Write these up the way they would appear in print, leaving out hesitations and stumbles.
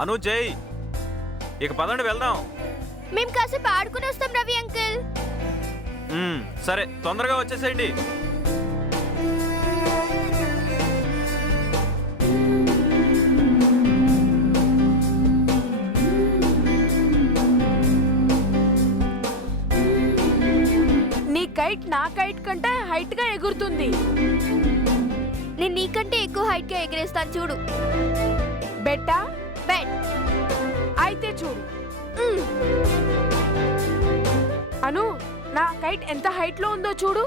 అను జై, ఇక పదండి వెళ్దాం. మేము కాసేపు ఆడుకుని వస్తాం రవి అంకుల్. సరే, తొందరగా వచ్చేసేయండి. నీ కైట్ నా కైట్ కంటే హైట్ గా ఎగురుతుంది. నేను నీకంటే ఎక్కువ హైట్ గా ఎగిరేస్తాను చూడు. బెట్టా? బెట్. అయితే చూడు. అను, నా కైట్ ఎంత హైట్ లో ఉందో చూడు.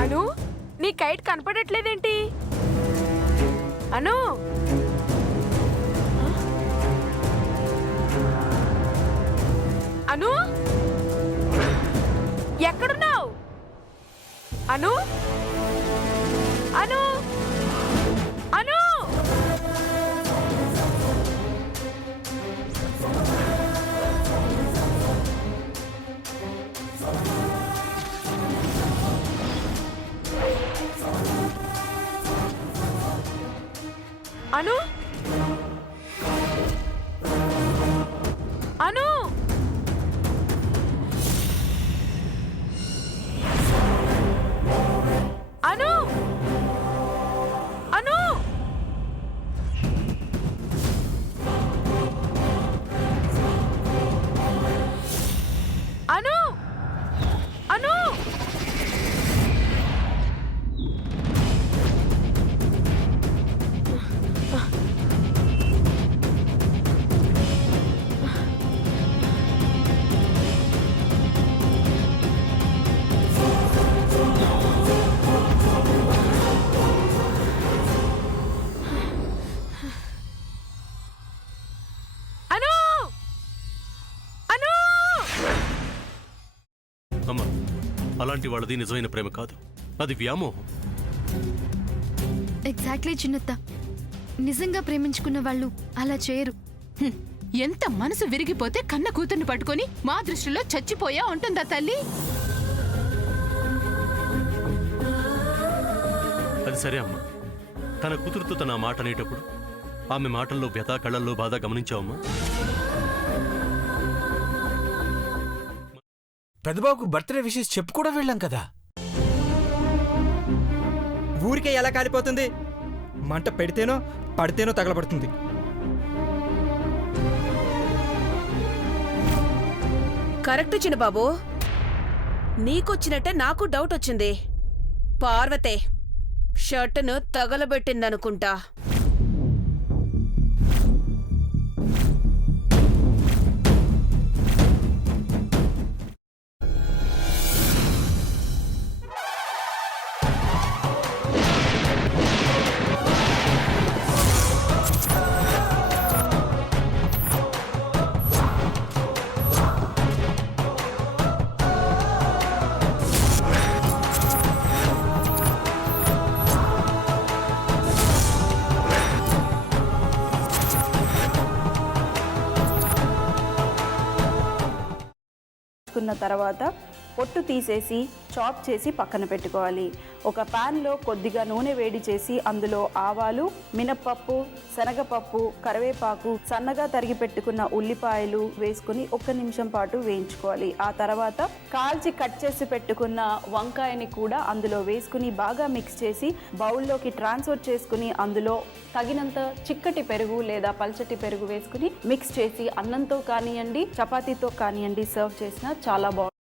అను, నీ కైట్ కనపడట్లేదేంటి? అను, అను, ఎక్కడున్నావు? అను, అను, అను. అను, అను, అను, అను, అను, అను. అమ్మా, అలాంటి వాళ్ళది నిజమైన ప్రేమ కాదు, అది వ్యామోహం. ఎగ్జాక్ట్లీ చిన్నత్త, నిజంగా ప్రేమించుకున్న వాళ్ళు అలా చేయరు. ఎంత మనసు విరిగిపోతే కన్న కూతుర్ని పట్టుకొని మా దృష్టిలో చచ్చిపోయా ఉంటుందా తల్లి? అది సరే అమ్మా, తన కూతురుతో తన మాట అనేటప్పుడు ఆమె మాటల్లో వ్యథ, కళ్ళల్లో బాధ గమనించావమ్మా? పెద్దబాబుకు బర్త్డే విషెస్ చెప్పు కూడా వెళ్ళాం కదా. ఊరికే ఎలా కాలిపోతుంది? మంట పెడితేనో పడితేనో తగలబడుతుంది. కరెక్ట్ చిన్నబాబు, నీకొచ్చినట్టే నాకు డౌట్ వచ్చింది. పార్వతే షర్టును తగలబెట్టిందనుకుంటా. తర్వాత పొట్టు తీసేసి చాప్ చేసి పక్కన పెట్టుకోవాలి. ఒక ప్యాన్లో కొద్దిగా నూనె వేడి చేసి అందులో ఆవాలు, మినప్పప్పు, శనగపప్పు, కరివేపాకు, సన్నగా తరిగి పెట్టుకున్న ఉల్లిపాయలు వేసుకుని 1 నిమిషం పాటు వేయించుకోవాలి. ఆ తర్వాత కాల్చి కట్ చేసి పెట్టుకున్న వంకాయని కూడా అందులో వేసుకుని బాగా మిక్స్ చేసి బౌల్లోకి ట్రాన్స్ఫర్ చేసుకుని అందులో తగినంత చిక్కటి పెరుగు లేదా పల్చటి పెరుగు వేసుకుని మిక్స్ చేసి అన్నంతో కానివ్వండి, చపాతీతో కానివ్వండి సర్వ్ చేసినా చాలా బాగుంటుంది.